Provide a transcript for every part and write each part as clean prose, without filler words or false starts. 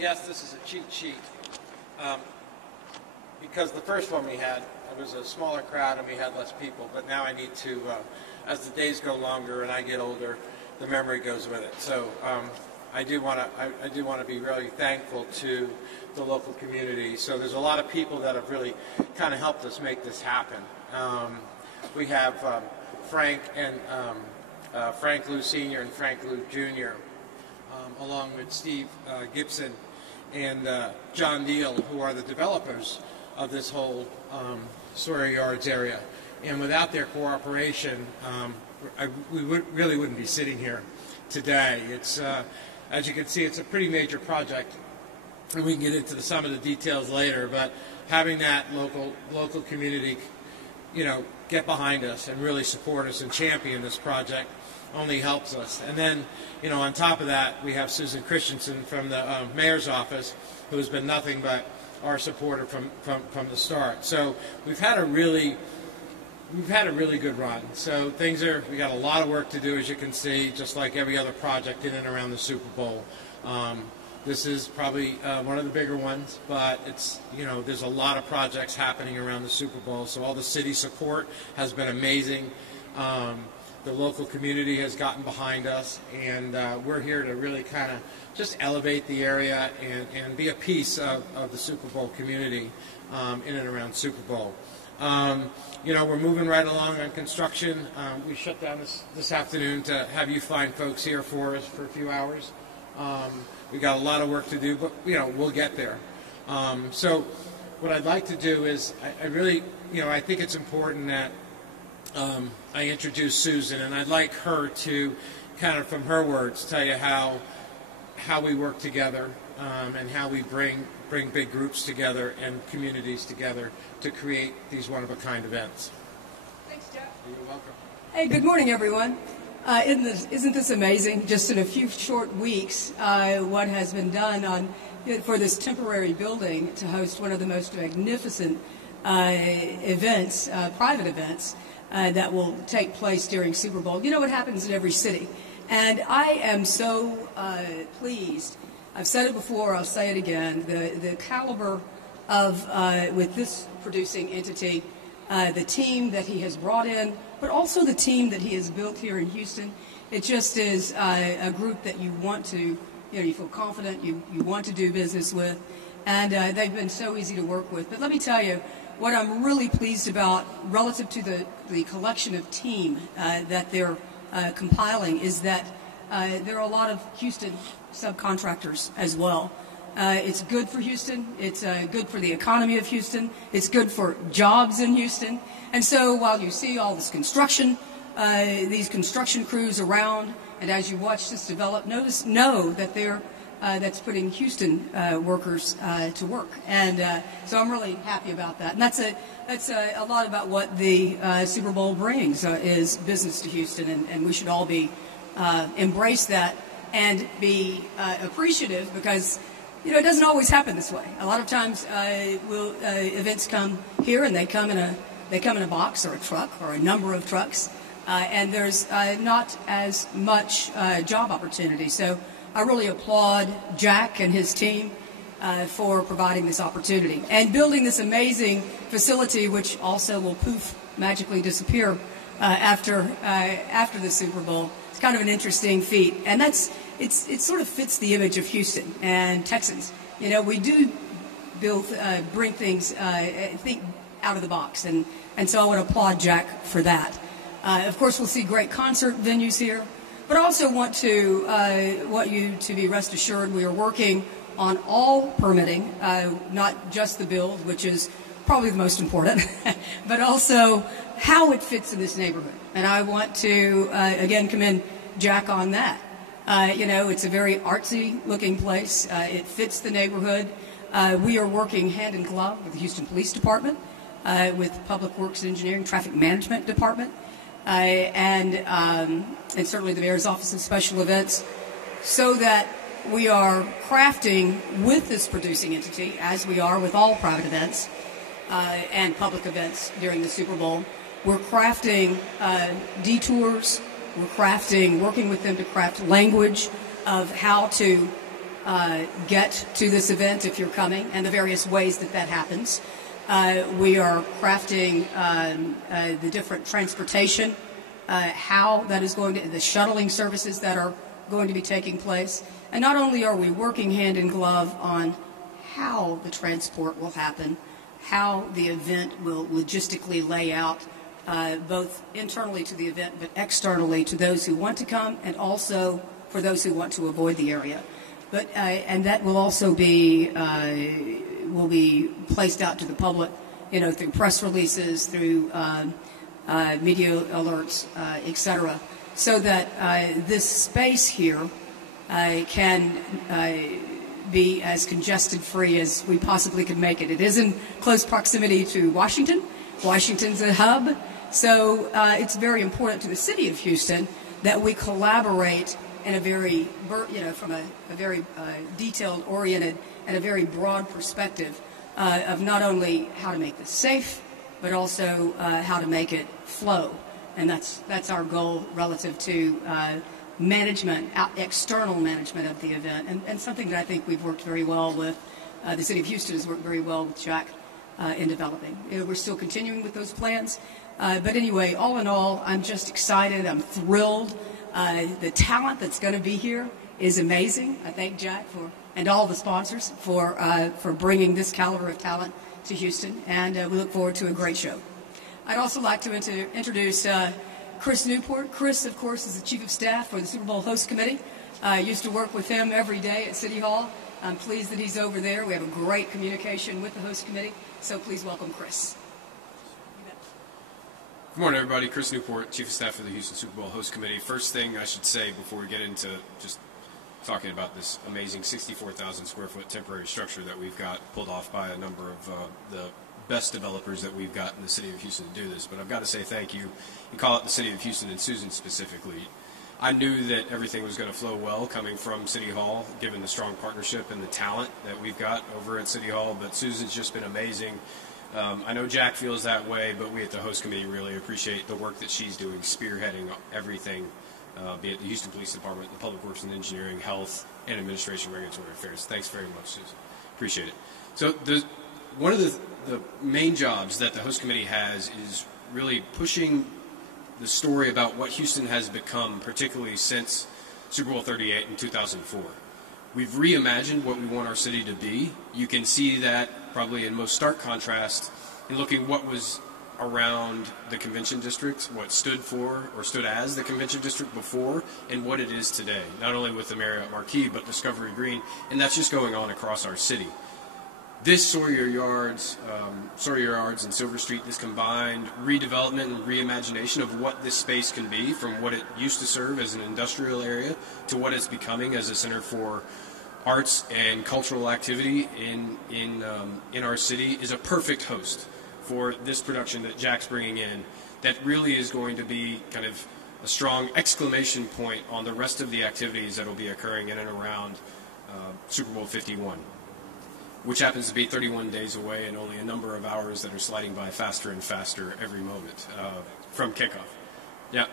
Yes, this is a cheat sheet. Because the first one we had, it was a smaller crowd and we had less people, but now I need to, as the days go longer and I get older, the memory goes with it. So I do want to be really thankful to the local community. So there's a lot of people that have really kind of helped us make this happen. We have Frank and Frank Lou Sr. and Frank Lou Jr., along with Steve Gibson and John Neal, who are the developers of this whole Sawyer Yards area. And without their cooperation, we really wouldn't be sitting here today. It's, as you can see, it's a pretty major project, and we can get into some of the details later, but having that local community, you know, get behind us and really support us and champion this project only helps us. And then, you know, on top of that, we have Susan Christensen from the mayor's office, who has been nothing but our supporter from the start. So we've had a really good run. So we got a lot of work to do, as you can see, just like every other project in and around the Super Bowl. This is probably one of the bigger ones, but it's, you know, there's a lot of projects happening around the Super Bowl. So all the city support has been amazing. The local community has gotten behind us, and we're here to really kind of just elevate the area and be a piece of the Super Bowl community in and around Super Bowl. You know, we're moving right along on construction. We shut down this afternoon to have you fine folks here for us for a few hours. We got a lot of work to do, but, you know, we'll get there. So what I'd like to do is I really, you know, I think it's important that I introduce Susan, and I'd like her to kind of, from her words, tell you how we work together and how we bring big groups together and communities together to create these one-of-a-kind events. Thanks, Jeff. You're welcome. Hey, good morning, everyone. Isn't this amazing? Just in a few short weeks, what has been done for this temporary building to host one of the most magnificent events, private events, that will take place during Super Bowl. You know what happens in every city. And I am so pleased. I've said it before, I'll say it again, the caliber of, with this producing entity, the team that he has brought in, but also the team that he has built here in Houston. It just is a group that you want to, you know, you feel confident, you want to do business with, and they've been so easy to work with. But let me tell you, what I'm really pleased about relative to the collection of team that they're compiling is that there are a lot of Houston subcontractors as well. It's good for Houston. It's good for the economy of Houston. It's good for jobs in Houston. And so while you see all this construction, these construction crews around, and as you watch this develop, know that that's putting Houston workers to work. And so I'm really happy about that. And that's a lot about what the Super Bowl brings, is business to Houston, and we should all be embrace that and be appreciative, because, you know, it doesn't always happen this way. A lot of times events come here and they come in a box or a truck or a number of trucks, and there's not as much job opportunity. So I really applaud Jack and his team for providing this opportunity and building this amazing facility, which also will magically disappear after the Super Bowl. It's kind of an interesting feat, and it sort of fits the image of Houston and Texans. You know, we do bring things think out of the box, and so I want to applaud Jack for that. Of course, we'll see great concert venues here. But I also want you to be rest assured we are working on all permitting, not just the build, which is probably the most important, but also how it fits in this neighborhood. And I want to, again, commend Jack on that. You know, it's a very artsy-looking place. It fits the neighborhood. We are working hand in glove with the Houston Police Department, with Public Works and Engineering, Traffic Management Department, and certainly the Mayor's Office of Special Events, so that we are crafting with this producing entity, as we are with all private events and public events during the Super Bowl. We're crafting detours. We're working with them to craft language of how to get to this event if you're coming, and the various ways that that happens. We are crafting the different transportation, how that is going to, the shuttling services that are going to be taking place. And not only are we working hand in glove on how the transport will happen, how the event will logistically lay out, both internally to the event but externally to those who want to come and also for those who want to avoid the area. But and that will also be placed out to the public, through press releases, through media alerts, etc., so that this space here can be as congested-free as we possibly can make it. It is in close proximity to Washington. Washington's a hub, so it's very important to the city of Houston that we collaborate in a very, from a very detailed, oriented, and a very broad perspective of not only how to make this safe, but also how to make it flow. And that's our goal relative to management, external management of the event, and something that I think we've worked very well with. The City of Houston has worked very well with Jack in developing. We're still continuing with those plans. But anyway, all in all, I'm just excited. I'm thrilled. The talent that's going to be here is amazing. I thank Jack and all the sponsors for bringing this caliber of talent to Houston, and we look forward to a great show. I'd also like to introduce Chris Newport. Chris, of course, is the Chief of Staff for the Super Bowl Host Committee. I used to work with him every day at City Hall. I'm pleased that he's over there. We have a great communication with the Host Committee, so please welcome Chris. Good morning, everybody. Chris Newport, Chief of Staff for the Houston Super Bowl Host Committee. First thing I should say before we get into just talking about this amazing 64,000 square foot temporary structure that we've got pulled off by a number of the best developers that we've got in the city of Houston to do this. But I've got to say thank you and call out the city of Houston and Susan specifically. I knew that everything was going to flow well coming from City Hall, given the strong partnership and the talent that we've got over at City Hall. But Susan's just been amazing. I know Jack feels that way, but we at the host committee really appreciate the work that she's doing, spearheading everything, be it the Houston Police Department, the Public Works and Engineering, Health, and Administration Regulatory Affairs. Thanks very much, Susan. Appreciate it. So one of the main jobs that the host committee has is really pushing the story about what Houston has become, particularly since Super Bowl 38 in 2004. We've reimagined what we want our city to be. You can see that probably in most stark contrast in looking what was around the convention district, what stood for or stood as the convention district before, and what it is today, not only with the Marriott Marquis, but Discovery Green, and that's just going on across our city. This Sawyer Yards and Silver Street, this combined redevelopment and reimagination of what this space can be from what it used to serve as an industrial area to what it's becoming as a center for arts and cultural activity in our city is a perfect host for this production that Jack's bringing in that really is going to be kind of a strong exclamation point on the rest of the activities that will be occurring in and around Super Bowl 51. Which happens to be 31 days away and only a number of hours that are sliding by faster and faster every moment from kickoff. Yeah.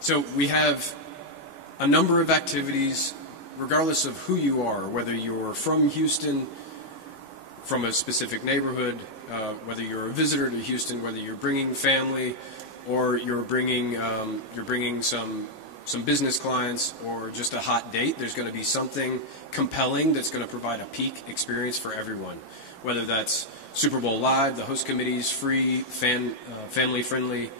So we have a number of activities, regardless of who you are, whether you're from Houston, from a specific neighborhood, whether you're a visitor to Houston, whether you're bringing family, or you're bringing some business clients, or just a hot date. There's going to be something compelling that's going to provide a peak experience for everyone, whether that's Super Bowl Live, the host committee's free, family-friendly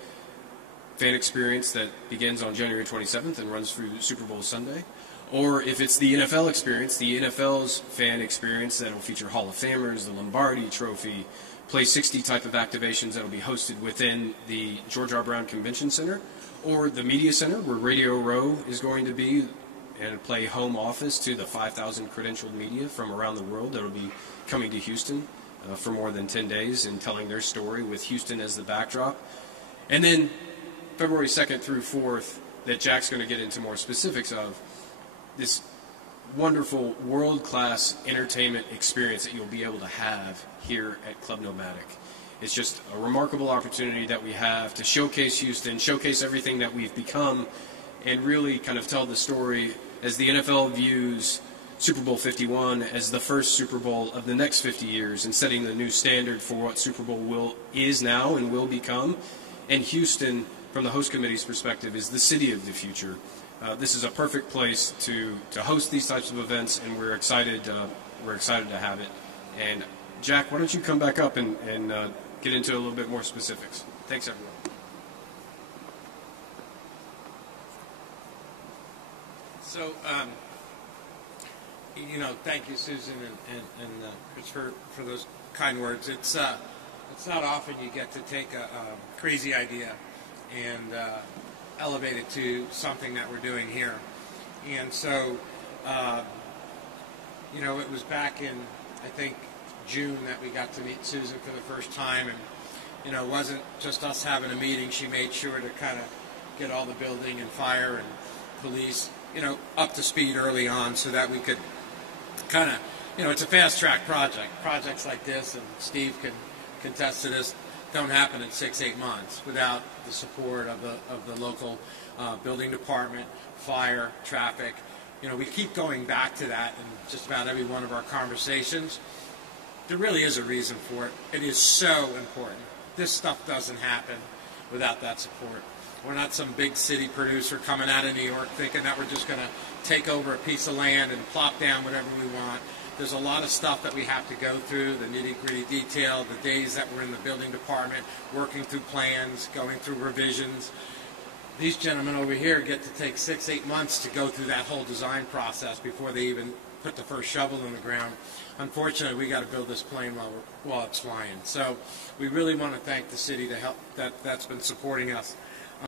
fan experience that begins on January 27th and runs through Super Bowl Sunday, or if it's the NFL experience, the NFL's fan experience that will feature Hall of Famers, the Lombardi Trophy, Play 60 type of activations that will be hosted within the George R. Brown Convention Center, or the Media Center, where Radio Row is going to be and play home office to the 5,000 credentialed media from around the world that will be coming to Houston for more than 10 days and telling their story with Houston as the backdrop. And then February 2nd through 4th, that Jack's going to get into more specifics of, this wonderful world-class entertainment experience that you'll be able to have here at Club Nomadic. It's just a remarkable opportunity that we have to showcase Houston, showcase everything that we've become, and really kind of tell the story as the NFL views Super Bowl 51 as the first Super Bowl of the next 50 years and setting the new standard for what Super Bowl is now and will become. And Houston, from the host committee's perspective, is the city of the future. This is a perfect place to host these types of events, and we're excited to have it. And Jack, why don't you come back up and get into a little bit more specifics. Thanks, everyone. So, thank you, Susan and Chris, for those kind words. It's not often you get to take a crazy idea and elevate it to something that we're doing here. And so, it was back in, I think, June that we got to meet Susan for the first time, and it wasn't just us having a meeting. She made sure to kind of get all the building and fire and police, up to speed early on, so that we could kind of, it's a fast track project. Projects like this, and Steve can contest to this, don't happen in 6-8 months without the support of the local building department, fire, traffic. We keep going back to that in just about every one of our conversations. There really is a reason for it. It is so important. This stuff doesn't happen without that support. We're not some big city producer coming out of New York thinking that we're just going to take over a piece of land and plop down whatever we want. There's a lot of stuff that we have to go through, the nitty-gritty detail, the days that we're in the building department, working through plans, going through revisions. These gentlemen over here get to take 6-8 months to go through that whole design process before they even put the first shovel in the ground. Unfortunately, we got to build this plane while it's flying. So we really want to thank the city to help that's been supporting us